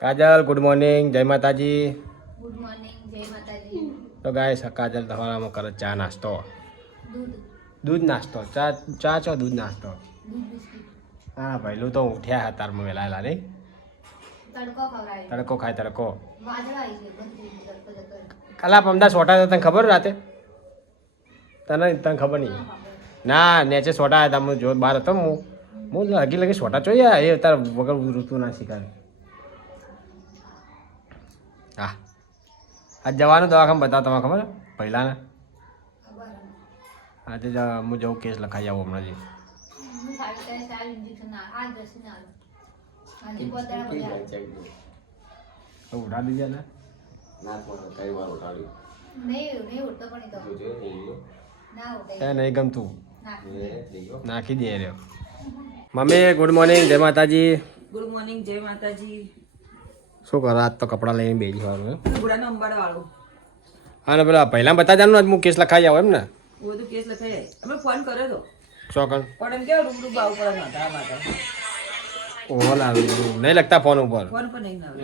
કાજલ good morning જય માતાજી. Good morning જય માતાજી. તો ગાઈસ કાજલ તમારામાં કરે ચા નાસ્તો, દૂધ દૂધ નાસ્તો, ચા ચા છો દૂધ નાસ્તો. દૂધ બિસ્કિટ હા પહેલું તો ઉઠ્યા તારમાં વેલાયેલા નહીં, તડકો ખવડાય તડકો ખાય તડકો. વાદળ આવી છે બધી તડકો જતો કાલા પમદા સોટા હતા તને ખબર રાતે? તને ખબર નહીં? ના નેચે સોટા હતા હું જો બહાર હતો હું લગી લગી સોટા જોયા એ તાર વગર ઋતુ ના શીખાય. હા આજ જવાનું દવાખાને બતાવો તમે ખબર પહેલાંના ખબર આજે હું જવું કેસ લખાઈ આવું હમણાં જી. હું સારું ઇન્જેક્શન ના આ દસી ના આજે પોતાના બધા ઉઠાડી દીધા ને નહીં ઉઠતો પણ તો ના ઉઠે એ નહીં ગમતું ના નાખી દે રહ્યો. મમ્મી ગુડ મોર્નિંગ જય માતાજી. ગુડ મોર્નિંગ જય માતાજી. શું કરો આજ તો કપડાં લઈને બેસી જવાનું ગુડાનો અંબાડ વાળો હા ને પેલા પહેલાં બતા જાનું આજ હું કેસ લખાઈ આવું એમ ને બધું કેસ લખાય અમે ફોન કર્યો તો ચોકન પણ એમ કેવું રૂબરૂ ભાવ પડે નતા માટે ઓલ આવી નહીં લગતા ફોન ઉપર ફોન પર નહીં આવે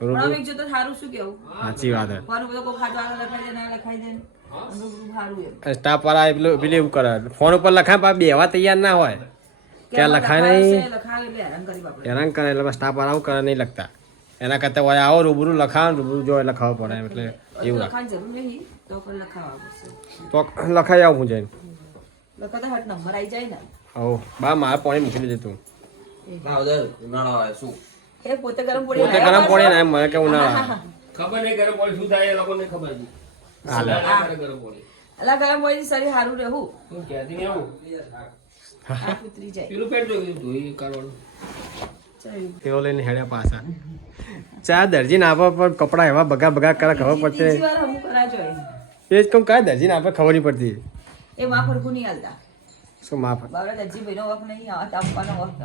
પણ અમે જો તો સારું શું કેવું સાચી વાત હે. ફોન ઉપર કોઈ ખાતો આગળ લખાઈ દે ના લખાઈ દે રૂબરૂ સારું એમ સ્ટાફ વાળા પેલું એવું કરે ફોન ઉપર લખાય પણ બેવા તૈયાર ના હોય કે લખાય નહીં લખાવે એટલે હેરાન કરી બાપડે હેરાન કરે એટલે સ્ટાફ વાળા આવું કરે નહીં લખતા એના કરતાં હોય આવો રૂબરૂ લખાવ રૂબરૂ જો એટલે ખબર પડે એટલે એવું રાખ લખાવાની જરૂર નહીં તો પણ લખાવા પડશે તો લખાઈ આવું હું જઈને લખાતા હટ નંબર આવી જાય ને આવો બા મારે પાણી મૂકી દેજે તું એ પોતે ગરમ પડી પોતે ગરમ પડે ને એમ મને કેવું ના ખબર નહીં ગરમ પાણી શું થાય એ લોકોને ખબર નહીં. હાલે ગરમ પાણી અલા ગરમ પડી શરીર સારું રહેવું હું કહેતી નહીં આવું આ ઉતરી જાય પેલું પેટ જોયું તું એ કરવાનું ચાલ્યું તેઓ લઈને હેડ્યા પાછા ચા દરજીને આપવા પણ કપડાં એવા બગા બગા કરે ખબર પડશે ત્રીજી વાર હમું કરા જોઈએ એ જ કહું કાંઈ દરજીને આપે ખબર નહીં પડતી એ માં ફરકું નહીં હાલતા શું માફ બાબરા દરજી ભાઈનો વખ નહીં આવતા આપવાનો વખ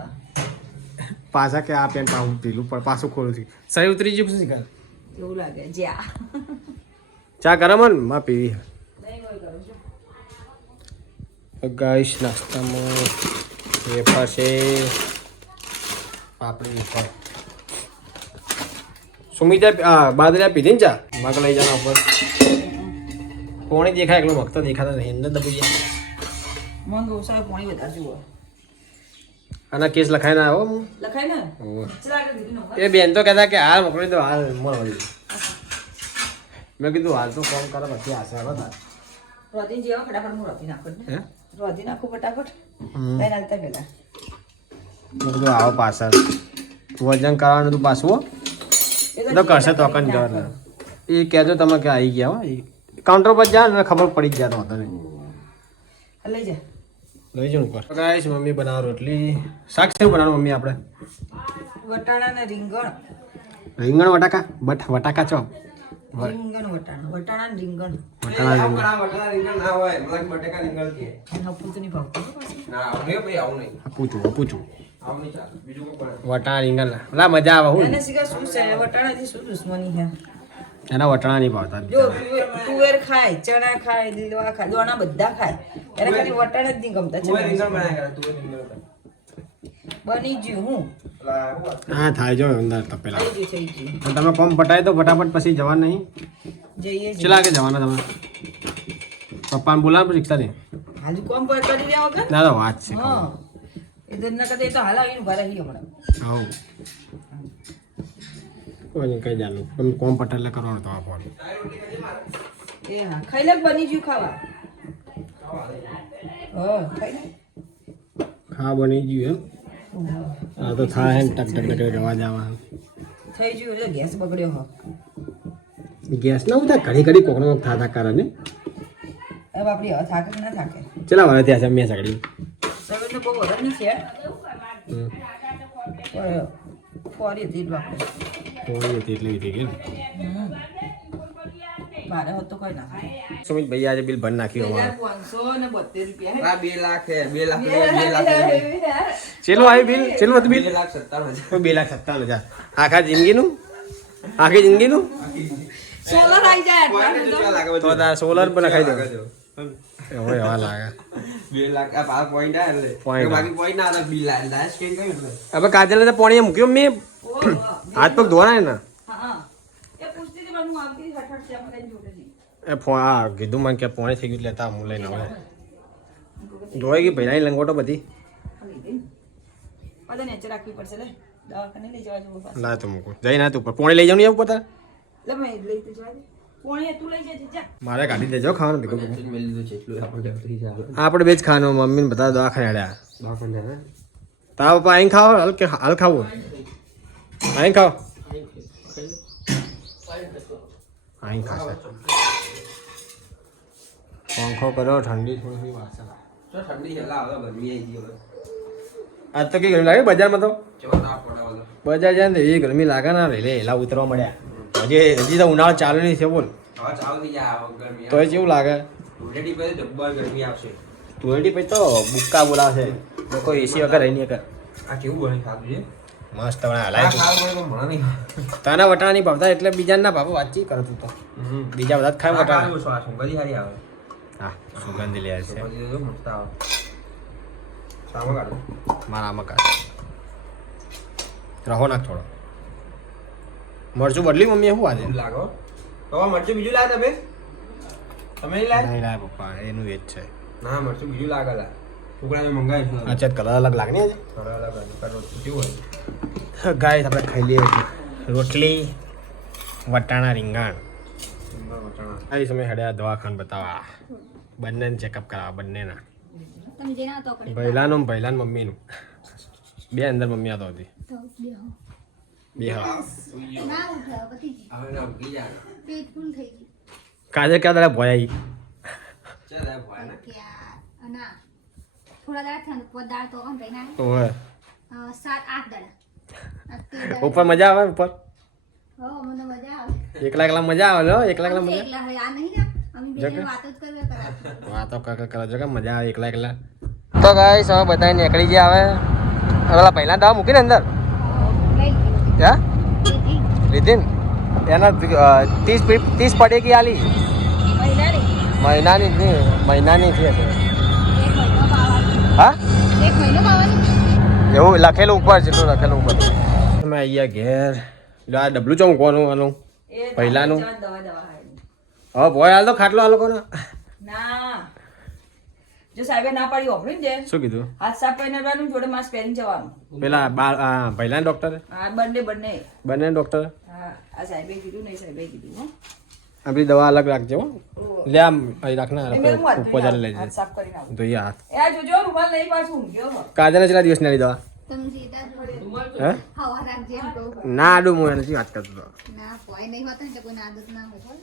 પાછા કે આ પેન્ટ પાછું ઢીલું પણ પાછું ખોલું છું સહી ઉતરી ગયું શું શીખાય એવું લાગે જ્યાં ચા ગરમ હોય ને માં પીવી નહીં કોઈ કરું છું ગાઈશ નાસ્તામાં વેફર છે પાપડી વેફર સુમિતા બાદરિયા પીધી ને ચા મગ લઈ જવાના ઉપર કોણે દેખાય એકલો મગ તો દેખાતા નહીં અંદર દબી જાય મંગ ઓછા પાણી વધારે જુઓ આના કેસ લખાઈને આવ્યો હું લખાય ને હોવે. ચલા આગળ દીધી નો એ બેન તો કહેતા કે હાલ મોકલી દો હાલ મળે મેં કીધું હાલ તો ફોન કરે પછી આશે બધા રોધી જેવા ફટાફટ હું રોધી નાખું ને હે રોધી નાખું ફટાફટ હમ. લઈને હાલતા પેલા મેં કીધું આવો પાછળ વજન કરવાનું તું પાછું હો એ તો કરશે તો કન જવાનું એ કહેજો તમે કે આવી ગયા હો એ કાઉન્ટર પર જા ને ખબર પડી જ જાય તો વાંધો નહીં લઈ જા લઈ જાઉં ઉપર ગાઈસ મમ્મી બનાવો રોટલી શાક શું બનાવવાનું મમ્મી આપણે વટાણા ને રીંગણ રીંગણ વટાકા વટાકા ચો રીંગણ વટાણા ને રીંગણ હપું તો નહીં ભાવતું પૂછું વટાણા રીંગણ લા મજા આવે હું એને શીખા શું છે વટાણાથી શું દુશ્મની છે એના વટાણા નહીં ભાવતા જો તુવેર ખાય ચણા ખાય લીલવા ખાય દોણા બધા ખાય એને ખાલી વટાણા જ નહીં ગમતા છે બની ગયું હું હા થાય જો અંદર તપેલા થઈ ગયું પણ તમે કોમ પટાય તો ફટાફટ પછી જવાનું નહીં જઈએ ચલા કે જવાના તમે પપ્પાને બોલાવ રિક્ષા નહીં હાલ કોમ પર કરી રહ્યા વગર ના તો વાત છે હા એ દરના કરતા એ તો હાલ આવીને ઉભા રહી હમણાં આવું કોઈ નહીં કઈ જાણું તમે કોમ પટાય એટલે કરવાનો તો ફોન એ હા ખાઈ લે બની ગયું ખાવા હા ખાઈ લે ખા બની ગયું એમ આ તો થાય ને ટક ટક ટક રવા જવા થઈ ગયું એટલે ગેસ બગડ્યો હો ગેસ ના ઉતા ઘડી ઘડી કોકનો થાતા કરે ને હવે બાપડી હવે થાકે કે ના થાકે ચલા વાળા ત્યાં છે મેં સગડી સગન તો બહુ વધારે નહીં છે પણ ફોરી હતી જ બાપડી થોડી હતી એટલે હતી કે મારે હોત તો કોઈ ના થાય સુમિત ભાઈ આજે બિલ ભર નાખ્યું અમારે 2572 રૂપિયા આ 2 લાખ હે 2 લાખ ચેલું આવ્યું બિલ ચેલું હતું બિલ 2,57,000 આખા જિંદગીનું આખી જિંદગીનું સોલર આવી જાય તો તાર સોલર પણ નખાઈ દો એવો એવા લાગે 2 લાખ આ પાર પોઈન્ટ આ એટલે Point. બાકી પોઈન્ટ ના હતા બિલ લાસ્ટ સ્કેન કર્યું એટલે હવે કાજલ તો પોણીએ મૂક્યો મેં હાથ પગ ધોવાય ને હા એ પૂછતી હતી પણ હું આવતી હઠાઠ ત્યાં મને જોડે નહીં એ ફોન આ કીધું મને કે પોણે થઈ ગયું એટલે તા હું લઈને આવે ધોવાઈ ગઈ ભૈરાની લંગોટો બધી બધા નેચર રાખવી પડશે લે દવાખાને લઈ જવા જવું પાછું ના તો મૂકું જઈ ના તું પોણે લઈ જાવ ને એવું પોતા લે મેં લઈ તો જવા દે પોણે તું લઈ જજે જા મારે કાઢી દેજો ખાવાનું ભેગું મેં લીધું છે એટલું આપણે થઈ જાય આપણે બે જ ખાવાનું મમ્મીને બધા દવાખાને આડ્યા દવાખાને હે તારા પપ્પા અહીં ખાઓ હાલ ખાવું અહીં ખાઓ અહીં ખાશે પંખો કરો ઠંડી થોડી વાસા તો ઠંડી હેલા આવે ગરમી આવી ગઈ હવે આજ તો કઈ ગરમી લાગે બજારમાં તો ચેવા તાપ પડે બજાર જાય ને એ ગરમી લાગે ના રે હેલા ઉતરવા મળ્યા હજી તો ઉનાળો ચાલુ નહીં છે બોલ હવે ચાલુ થઈ જાય ગરમી તો કેવું લાગે ઓલરેડી પછી ડબ્બા ગરમી આવશે ધૂળેટી પછી તો બુક્કા બોલાવશે લોકો એસી વગર રહી નહીં કર આ કેવું બને ખાધું છે મસ્ત બના આ હલાય ખાવું પડે પણ મને નહીં તાના વટાણા નહીં ભાવતા એટલે બીજા ના ભાવ વાતચીત કરતું તો બીજા બધા જ ખાય વટાણા ખાવું શ્વાસ બધી સારી આવે હા સુગંધ લે છે બધી જો મસ્ત આવે સામો કાઢો મારા આમાં કાઢ રહો નાખ થોડો મરચું બદલી મમ્મી શું આજે એવું લાગો તો મરચું બીજું લાવે તમે તમે નહીં લાવે નહીં લાય પપ્પા એનું એ જ છે ના મરચું બીજું લાગે લા ટુકડા મેં મંગાવ્યું છે અચ્છા કલર અલગ લાગે ને થોડા અલગ કરો કેવું હોય ગાય આપણે ખાઈ લઈએ રોટલી વટાણા રીંગણ આ સમય હેડ્યા દવાખાન બતાવવા બંનેને ચેકઅપ કરાવવા બંનેના તમે જેના હતો પણ પહેલાનું પહેલાનું મમ્મીનું બે અંદર મમ્મી આવતો હતી તો બેહો બે હા ના ઉઠાવ પતિ હવે ના ઉગી જાય પેટ ફૂલ થઈ ગયું કાજે ક્યાં તારા ભોય આવી ચાલ આ ભોય ને કે ના થોડા દાડા થયા ને દાળ તો આમ ભાઈ ઓહે 7-8 દાડા ઉપર મજા આવે ઉપર હો મને મજા આવે એકલા એકલા મજા આવે લો એકલા એકલા મજા એકલા હવે આ નહીં ને અમે બે વાતો જ કરવા કરા વાતો કરો છો કે મજા આવે એકલા એકલા તો ગાઈસ હવે બધા નીકળી ગયા હવે પેલા પહેલા દવા મૂકીને અંદર હે લીધી ને એના 30 પડેગી આલી મહિનાની જ નહીં મહિનાની છે હા એક મહિનો પાવાનું એવું લખેલું ઉપર જેટલું લખેલું ઉપર અમે અહીંયા ઘેર આ ડબલું ચો મૂકવાનું આનું એ પહેલાનું? દવા દવા હાય હવે ભોય હાલ તો ખાટલો આ લોકોને ના જો સાહેબે ના પાડી ઓફરીને દે શું કીધું હાથ સાફ કરીને આવવાનું જોડે માસ્ક પહેરીને જવાનું પેલા પહેલા ડોક્ટરે હા બંને બંને ડોક્ટર હા આ સાહેબે કીધું નહીં સાહેબે કીધું હો આપણી દવા અલગ રાખજો હો. લે આમ અહીં રાખના એ મેં હું હાથ ઉપર ચાલે ધોઈને લઈ હાથ સાફ કરીને આવું જોઈએ હાથ એ આ જોજો રૂમાલ નહીં પાછું ઊંઘ્યો હો. કાજને કેટલા દિવસની આલી દવા તમે સીધા જોડે હે હવા રાખજે એમ કહું ના આડું હું એનાથી વાત કરતો હતો ના કોઈ નહીં હોતા ને તો કોઈ આદત ના હોય બોલ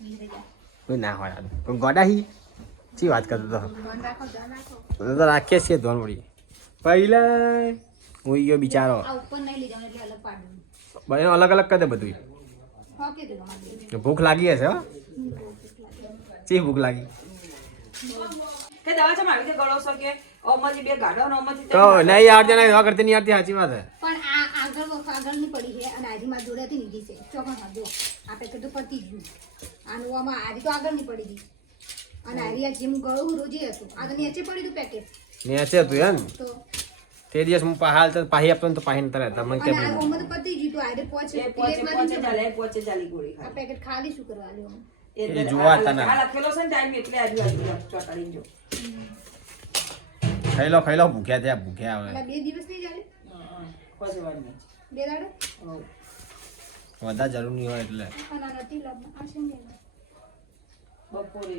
નીકળી જા કોઈ ના હોય આડું કોઈ ગોડા હી શી વાત કરતો હતો ધ્યાન રાખો તો રાખીએ છીએ ધોન વળી પહેલા હું ગયો બિચારો આ ઉપર નહીં લઈ જવાનું એટલે અલગ પાડવું બને અલગ અલગ કરી દે બધું હા કે તમારે ભૂખ લાગી હશે હો શી ભૂખ લાગી કે દવા છે મારી રીતે ગળો છો કે ઓમાંથી બે ગાડો ને ઓમાંથી તો નહીં આવડતી નહીં દવા કરતી નહીં આવડતી સાચી વાત છે પણ આ આગળની પડી છે અને આજી માં જોડેથી લીધી છે ચોકન જો આ પેકેટ તો પતી ગયું આનું આમાં આરી તો આગળની પડી ગઈ અને આરી આ જેમ ગળું રોજે હતું આ તો નીચે પડી હતું પેકેટ નેચે હતું એમ તો તે દિવસ હું હાલ તો પાહી આપતો ને તો પાહી નતા રહેતા મને અને કેમ આ ઓમાં તો પતી ગયું તો આરે પહોંચે એ પોચે ચાલે પોચે ચાલી ગોળી આ ખાય પેકેટ ખાલી શું કરવા લ્યો એ એ જોવા હતા ના. આ લખેલો છે ને ટાઈમ એટલે આજુ ચોટાડીને જો ખાઈ લો ભૂખ્યા ત્યાં ભૂખ્યા આવે એટલે 2 દિવસ નહીં ચાલે પછી વાર નહીં 2 દાડે વધારે જરૂર નહીં હોય એટલે અને આ નથી લાભ આ છે ને બપોરે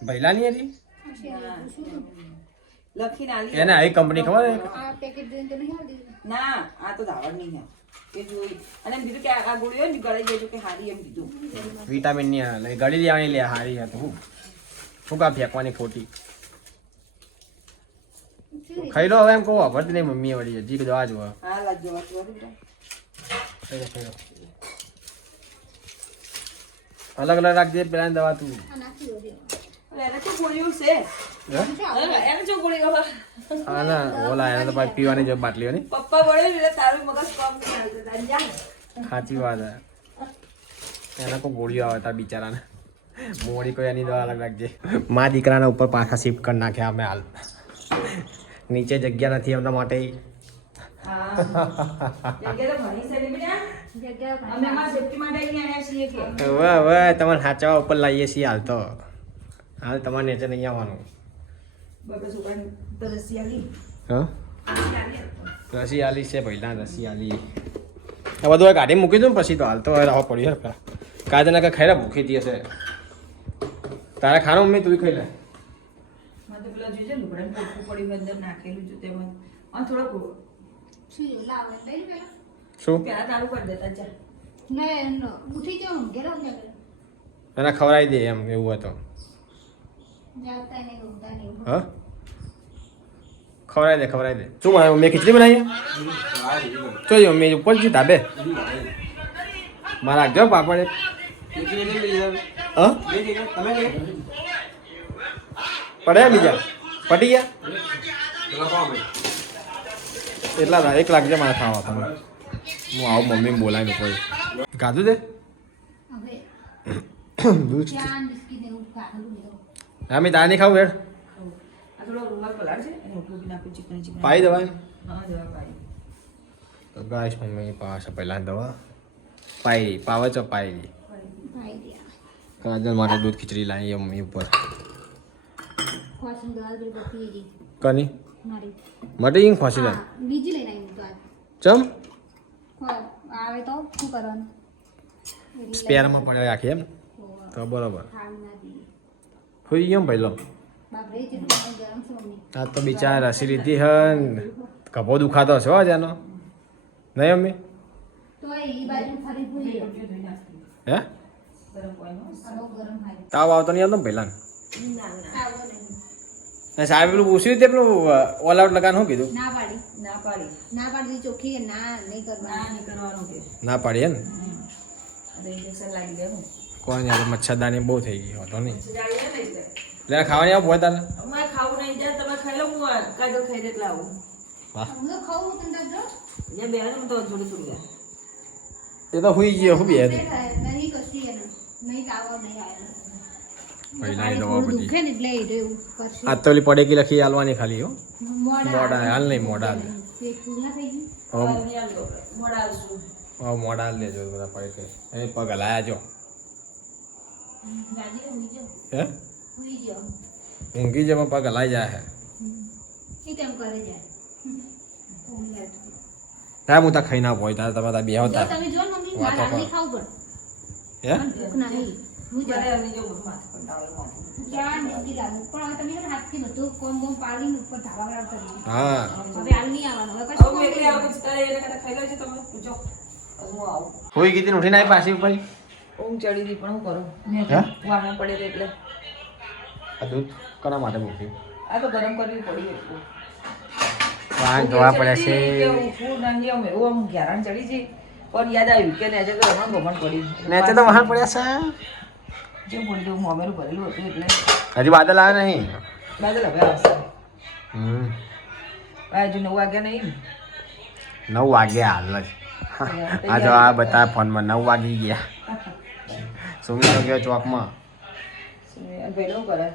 ભૈલાની હતી આ છે શું લખીને આલી એને આવી કંપની ખબર છે? આ પેકેટ જોઈને તો નહીં આવતી ના આ તો ધાવડ નહીં હે એ જોઈ અને એમ કીધું કે આ ગોળીઓ ને ગળાઈ જાય કે હારી એમ કીધું વિટામિન ની આ લઈ ગળી લેવાની લે હારી હતું શું કા ફેંકવાની ખોટી ખાઈ લો હવે એમ કહું વાપરતી નહીં મમ્મી વળી હજી દવા જ હોય હા લાગજો વાત ખાઈ લો. અલગ અલગ રાખજે પેલા દવા તું આ નાખી દો એને શું ગોળીઓ છે હે? એને શું ગોળી ખબર હા ના ઓલા એને તો ભાઈ પીવાની જો બાટલીઓની પપ્પા બોલે એટલે તારું મગજ કામ નહીં હાલતું તારી જા સાચી વાત હે એને કોઈ ગોળીઓ આવે તા બિચારાને મોડી કોઈ એની દવા અલગ રાખજે મા દીકરાના ઉપર પાછા શિફ્ટ કરી નાખ્યા અમે હાલ નીચે જગ્યા નથી એમના માટે જગ્યા તો ઘણી છે ને બેટા. જગ્યા અમે અમારા safety માટે અહીંયા આવ્યા છીએ કે. હવે તમારે સાચવા ઉપર લાવીએ છીએ હાલ તો હાલ તમારે નીચે નહીં આવવાનું બાપા છોકરાને તો રસી આલી. હા રસી આલી. રસી આલી છે પહેલાં રસી આલી આ બધું હવે કાઢી મૂકી દઉં પછી તો હાલ તો હવે રાહો પડ્યો હે કાજે ના ખાઈ ભૂખી દી હશે તારે ખાનું મમ્મી તું ખાઈ લે મને તો પેલા જોઈજે લુગડાને પોટકું પડ્યું અંદર નાખેલું છે તેમાં અને થોડોક શું લાવે લઈ પેલા શું પેલા તારું કરી દેતા જા. ને ઉઠી જાવ ઘેરો ને એને ખવડાવી દે એમ એવું હોય તો જાગતા નહીં ઊંઘતા નહીં હા ખવડાવી દે શું બનાવ્યું મેં ખીચડી બનાવી તો મમ્મી ઉપર જ ધાબે મારા આગળ પાપડ એક. હા તમે કે પડ્યા બીજા પટી ગયા પેલા ખાવા ભાઈ એટલા 1 લાખ છે મારે ખાવા તમે હું આવું મમ્મી બોલાવીને કોઈ ખાધું તે હવે દૂધ ચાન બિસ્કિટ એવું ખાધું લેવું હા મેં તારે નહીં ખાવું હેડ આ થોડો રૂમાલ પલાળ છે એને ઉપલું નાખું ચિકન પાઈ દવા હા દવા પાઈ. તો ગાઈસ મમ્મી પાસે પહેલાં દવા પાઈ પાવે છે પાઈ ભાઈ ગયા કાજલ માટે દૂધ ખીચડી લાવી મમ્મી ઉપર ખોસી દાલ બી પતી ગઈ કની મારી મટી ઈંગ ખોસી લે હા, બીજી લઈને આવી તો આજ ચમ આવે તો શું કરવાનું સ્પેરમાં પડે રાખી એમ તો બરોબર ખાવી ના દીધી હોઈ ગયો પહેલો બાપરે છે તો ગરમ છે મમ્મી આ તો બિચાર રસી લીધી હન કપો દુખાતો હશે હો જાનો નહીં મમ્મી તો એ બાજુ ફરી ભૂલી ગયો હે ગરમ પાણીનો આવો ગરમ હારી તાવ આવતો નહીં આવતો ને પહેલાં આવો નહીં સાહેબ પેલું પૂછ્યું તે પેલું ઓલ આઉટ લગાન શું કીધું ના પાડી ના પાડી. ના પાડી ચોખ્ખી કે ના નહીં ના કરવાનું નહીં કરવાનું કે. ના પાડી હે ને અને ઇન્જેક્શન લાગી દેવું. કોઈ નહીં મચ્છરદાની બહુ થઈ ગઈ હતો નહીં જાળી ને એટલે. એટલે ખાવાની આવું હોય તારે અમારે ખાવું નહીં જાય તમે ખાઈ લો હું આ કાજલ ખાઈ દે એટલે આવું. હું તો ખાવું તને જો જે બે ને હું તો જોડે જોડે ગયા. એ તો હુઈ ગયો હું બે નહીં કશી એને નહીં તાવો નહીં આવેલો પહેલાં દવા થોડું બધી દુખે ને એટલે એ રહ્યું કરશે આ તો ઓલી પડેકી લખી આલવાની ખાલી હો મોડા મોડા હાલ નહીં મોડા હાલ પેટ ફૂલ ના થઈ ગયું હવે નહીં આવતો. મોડા આવશું. હવે મોડા હાલ લેજો બધા પડે એ પગ હલાયા જો ગાડી હુઈ જાઓ હે હુઈ જાઓ ઊંઘી જવા પગ હલાઈ જાય હે એ તેમ કરે જાય ઊંઘ લાગતી. સાહેબ હું તા ખાઈ ના પોય તારે તમે તા બે જો હતા તમે જો ને મમ્મી વાતો મારા કરો. નહીં ખાવું હે પણ ભૂખ નહીં હું ઘરે જાય આવીને જો બધું માથે કંટાળો માથું. ચાર બિસ્કિટ લાગે પણ હવે તમે છે ને હાથથી બધું કોમ બોમ પાડીને ઉપર ધાબા વાળા કરી હા હવે હાલ નહીં આવવાનું હવે કશું હવે કોમ એકલી નહીં આવું જ કરે એટલે કદાચ ખાઈ લેજો તમે પૂછો. હવે હું આવું. હોઈ ગઈ તી ને ઉઠીને આવી પાછી ઉપર ઊંઘ ચડી હતી પણ હું કરું હે વાળા પડે તે એટલે આ દૂધ કોના માટે મૂક્યું આ તો ગરમ કરવી પડી એટલું. વાહ ધોવા પડે છે કે ઉઠવું નહીં આમ એવું આમ ઘેરાણ ચડી છે પણ યાદ આવ્યું કે નેચે તો રમણ ગમણ પડી નેચે તો વહાણ પડ્યા જે બોલી જેવું મોમેરું ભરેલું હતું એટલે છે હજી બાદલ આવે નહીં બાદલ હવે આવશે. હમ હજુ 9 વાગ્યા નહીં 9 વાગ્યા હાલ જ આ જો આ બધા ફોનમાં 9 વાગી ગયા સુમી તો ગયો ચોકમાં પેલો કરે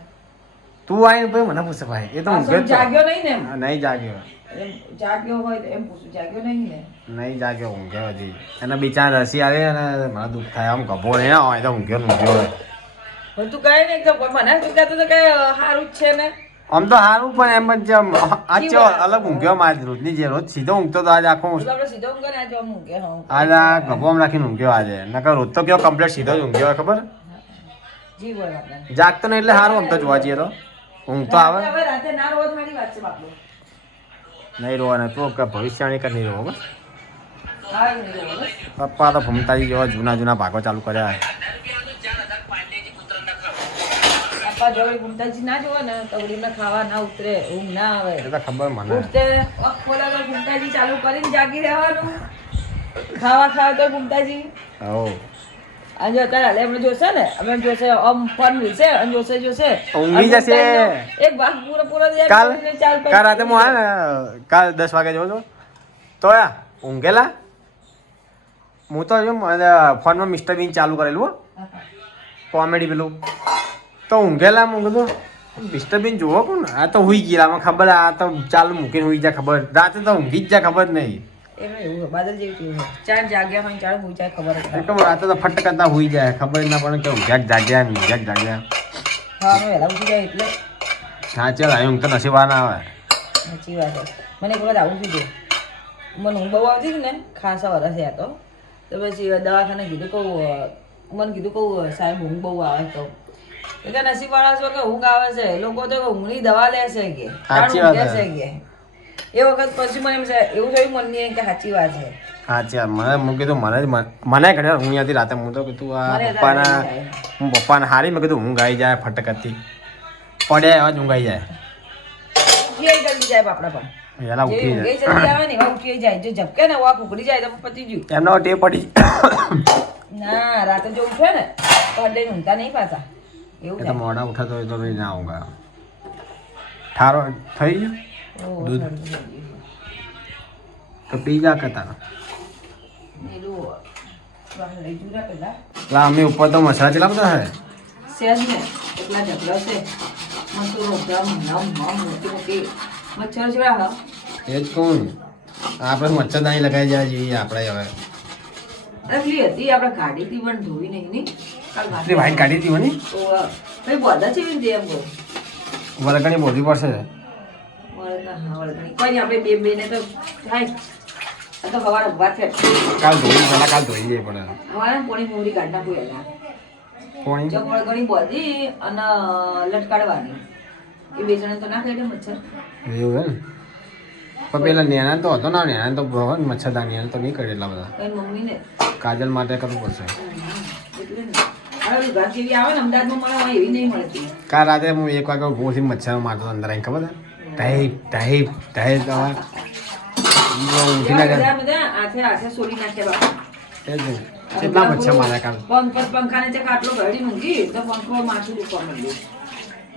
તું આવીને ભાઈ મને પૂછે ભાઈ એ તો ઊંઘે જ તો. જાગ્યો નહીં ને હા, નહીં જાગ્યો એમ જાગ્યો હોય તો એમ પૂછું જાગ્યો નહીં ને નહીં જાગ્યો ઊંઘ્યો હજી એને બિચારા રસી આવે અને મને દુઃખ થાય આમ ગભો નહીં ના હોય તો ઊંઘ્યો ને ઊંઘ્યો હોય હવે તું કહે ને કે મને તું કહેતો તો કે સારું જ છે ને આમ તો સારું પણ એમ જ જેમ આ ચો અલગ ઊંઘ્યો મારી રોજની જે રોજ સીધો ઊંઘતો તો આજે આખો તો આપણે સીધો ઊંઘે ને આજે આમ ઊંઘે હા આજે આ ગભોમ રાખીને ઊંઘ્યો આજે નકર રોજ તો કેવો કમ્પ્લીટ સીધો જ ઊંઘ્યો હોય ખબર જીવ હોય આપણે જાગતો નહીં એટલે સારું આમ તો જોવા જઈએ તો ઊંઘ તો આવે હવે રાતે ના રોજ મારી વાત છે બાપુ નહીં રોવાને તું કે ભવિષ્યવાણી કર નહીં રોવો બસ હા એ નહીં રોજ. પપ્પા તો ભમતાજી જેવા જૂના ભાગો ચાલુ કર્યા છે. આપા જોડે ઘૂમતાજી ના જોવે ને તો વડીલને ખાવા ના ઉતરે ઊંઘ ના આવે એ તો ખબર મને ઉઠતે આંખ ખોલે તો ઘૂમતાજી ચાલુ કરીને જાગી રહેવાનું ખાવા ખાવા તો ઘૂમતાજી હો આજે અત્યારે હાલે એમને જોશે ને અમે જોશે આમ ફોન મિલશે અને જોશે ઊંઘી જશે. એક ભાગ પૂરો કાલ રાતે હું આવે ને કાલ 10 વાગે જોઉં છું તો ઊંઘેલા હું તો જો ફોનમાં મિસ્ટર બીન ચાલુ કરેલું હો કોમેડી પેલું તો ઊંઘેલા હું કીધું ડિસ્ટર્બિંગ જોવો કોણ આ તો હુઈ ગયા આમાં ખબર આ તો ચાલુ મૂકીને હુઈ જાય ખબર રાતે તો ઊંઘી જ જાય ખબર જ નહીં એમાં એવું બાદલ જેવું કેવું ચાર જાગ્યા હોય ચાર પૂછાય ખબર જ ખબર રાતે તો ફટ કરતા હુઈ જાય ખબર ના પડે કે ઊંઘ્યા જાગ્યા હા અમે વહેલા ઉઠી જાય એટલે હા ચાલ ઊંઘ તો નસીબા ના આવે સાચી વાત છે મને એક વખત આવું થયું મને ઊંઘ બહુ આવતી હતી ને ખાસા વરસ થયા તો પછી દવાખાને કીધું કહું મને કીધું કહું સાહેબ ઊંઘ બહુ આવે તો કે નસીબવાળા છો કે ઊંઘ આવે છે લોકો તો ઊંઘની દવા લે છે કે સાચી વાત છે કે એ વખત પછી મને એમ છે એવું થયું મનની કે સાચી વાત છે હા મને હું કીધું મને ઘણી વાર ઊંઘ હતી રાતે હું તો કીધું આ પપ્પાને હારી મેં કીધું ઊંઘ આવી જાય ફટકતી પડ્યા એવા જ ઊંઘ આવી જાય જલ્દી જાય આપણા પણ એલા ઉઠી જાય જલ્દી આવે ને એવા ઉઠી જાય જો ઝપકે ને વા ફૂકડી જાય તો પતી ગયું એમનો ટેવ પડી ના રાતે જો ઉઠે ને તો અડે ઊંઘતા નહીં પાછા એવું એ તો થાય મોડા ઉઠાતો હોય તો ના ઊંઘા ઠારો થઈ ગયું ઓહો, દૂધ. શરદી થઈ ગઈ. તો પી જા કરતા પેલું બહાર લઈ જુરા પેલા લા અમે ઉપર તો મસાલા ચલા બધા હે સહેજ ને એટલા ઝઘડા છે મસ્ત રોગા મોટી મોટી મચ્છર જેવા હા એ જ કહું ને. આપણે મચ્છરદાની લગાવી જાય જેવી આપણે હવે પેલી હતી આપણે ગાડીથી પણ ધોઈ નહીં ની કાલ એટલી વાઈટ કાઢી હતી મને ભાઈ બધા છે એમ દે એમ કહું વરગણી બોલવી પડશે કોઈ નહીં આપણે બે ને તો થાય આ તો હવાર ઉભા છે કાલ ધોઈ પેલા કાલ ધોઈ જાય પણ હવારે પોણી મોડી કાઢ નાખું એલા કોણી જો વળગણી બોધી અને લટકાડવાની એ બે જણા તો ના ખાઈ દે મચ્છર એવું હે ને પણ પેલા નેના તો હતો ના નેના તો મચ્છરદાની એને તો નહીં કરે એટલા બધા કઈ મમ્મીને કાજલ માટે કરવું પડશે એટલે ને હવે ઘર જેવી આવે ને અમદાવાદમાં મળે હોય એવી નહીં મળતી કાલ રાતે હું 1 વાગે ઉભો થઈને મચ્છર મારતો અંદર આવીને ખબર ટાઈપ ટાઈપ ટાઈપ દવા ઉઠી ના જાય બધા હાથે સોડી નાખ્યા બાપા એ જ કેટલા મચ્છર માર્યા કાલ પંખાને ચેક આટલો ઘડી ઊંઘી તો પંખો માથું દુખવા માંડ્યું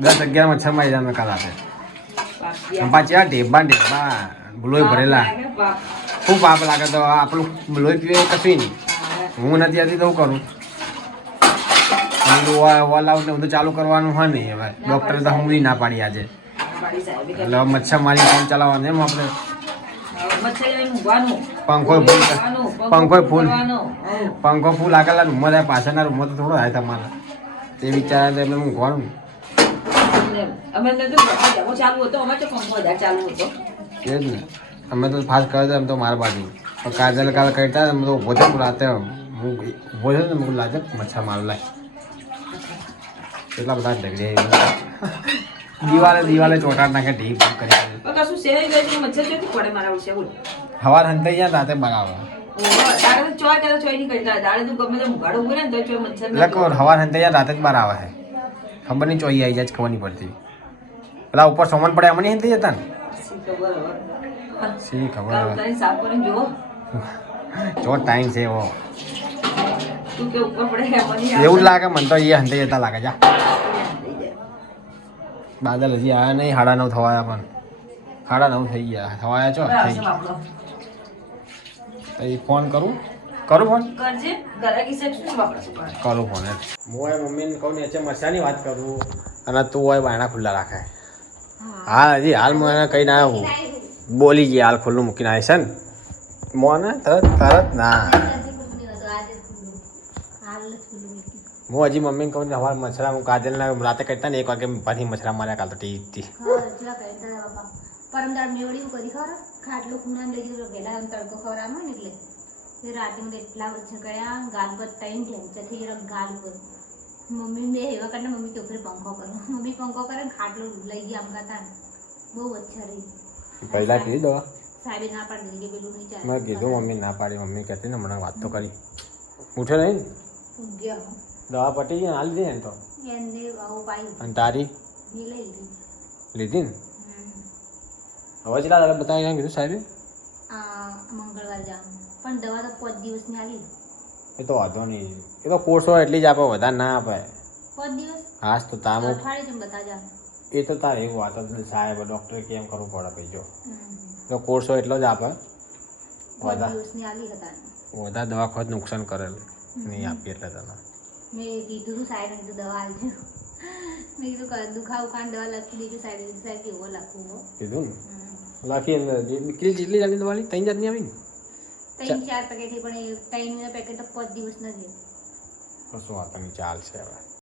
10-11 મચ્છર મારી જાય કાલ રાતે બાકી પાછી આ ઢેબા લોહી ભરેલા ખૂબ પાપ લાગે તો આપણું લોહી પીવે કશું નહીં હું નથી આવતી તો હું કરું વોલ આઉટ ને બધું ચાલુ કરવાનું હોય નહીં હવે ડૉક્ટરે તો હું ના પાડી આજે પાડી સાહેબ એટલે હવે મચ્છર મારી કામ ચલાવવાનું એમ આપણે મચ્છર ઊંઘવાનું પંખો ફૂલ આગળના રૂમમાં થાય પાછળના રૂમમાં તો થોડો થાય તમારા તે વિચારે તો એમને ઊંઘવાનું અમે તો ચાલુ હતો અમે તો પંખો વધારે ચાલુ હતો એ જ ને અમે તો ફાસ્ટ કરે એમ તો મારા બાજુ પણ કાજલ કાલ કરતા અમે તો ઊભો થયો રાતે હું ઊભો થયો ને મને લાગે મચ્છર મારું લાય કેટલા બધા ઢગડે દિવાલે ચોટાડ નાખે ઢીપ કરી કશું છે નહીં મચ્છર જોતી પડે મારા વિશે બોલ હવાર હંતાઈ ગયા રાતે બરાબર દાડે તો ચોય નહીં કરતા દાડે તો ગમે તે મુગાડો હોય ને તો ચોય મચ્છર એટલે હવાર હંતાઈ ગયા રાતે જ બહાર આવે છે ખબર નહીં ચોઈ આવી જાય ખબર નહીં પડતી પેલા ઉપર સોમન પડે એમાં નહીં હંતાઈ જતા ને શી ખબર હવે સાફ કરીને જુઓ જો ટાઈમ છે એવો તું કે ઉપર પડે એમાં એવું જ લાગે મને તો એ હંતાઈ જતા લાગે જા બાદલ હજી આવ્યા નહીં 9:30 થવાયા પણ 9:30 થઈ ગયા થવાયા છો થઈ ગયા એ ફોન કરું ફોન કરજે ગરાકી છે શું બાપડા શું કરે કરું ફોન હું મમ્મીને કહું ને એચે મસાની વાત કરું અને તું હોય બાયણા ખુલ્લા રાખે હા હજી હાલ મને કઈ ના હું બોલી ગયા હાલ ખુલ્લું મૂકીને આવી છે ને મોને તરત ના હું હજી મમ્મીને કહું ને હવાર મચ્છરા હું કાજલના રાતે કરતા ને 1 વાગે પાછી મચ્છરા માર્યા કાલ તો ટીવી પરમદાર મેવડી કરી ખબર ખાટલો ખૂણા લઈ ગયો પેલા તડકો ખવડાવવાનો ને એટલે તે રાતે હું એટલા વચ્ચે ગયા ગાલ પર ટાઈમ ઢેંચે થઈ ગાલ પર મમ્મી મેં એવા કરીને મમ્મી કે ઉપર પંખો કરો મમ્મી પંખો કરે ખાટલો લઈ ગયા આમ કરતા બહુ અચ્છા રહી પહેલા કીધી દવા સાહેબે ના પાડી દીધી પેલું નહીં ચાલે મેં કીધું મમ્મી ના પાડી મમ્મી કહેતી ને હમણાં વાત તો કરી ઉઠે નહીં ગયા દવા પટી ગઈ હાલ દે ને તો એને આવું પાયું અને તારી એ લઈ લીધી લીધી ને હવે ચલા તારે બતાવી કીધું સાહેબે મંગળવાર જામ પણ દવા તો 5 દિવસની આલી એ તો વાંધો નહીં એ તો કોર્સ હોય એટલી જ આપે વધારે ના આપે 5 દિવસ હાસ તો તામ અઠવાડિયે તમે બતા જા એ તો તારે એવું વાત જ સાહેબ ડૉક્ટરે કેમ કરવું પડે ભાઈ જો તો કોર્સ હોય એટલો જ આપે 5 દિવસની આલી હતા વધારે દવા ખોટ નુકસાન કરેલ નહીં આપી એટલે તને મેં કીધું તું સાહેબ દવા આલજો મેં કીધું કે દુખાવું ખાંડ દવા લખી દીધું સાહેબ કેવો લખવું હો કીધું ને લાખી અંદર કેટલી જાતની દવા લી 3 જાતની આવી ને 3-4 પેકેટ પણ એ 3 પેકેટ તો 5 દિવસ નથી કશું વાત નહીં ચાલશે હવે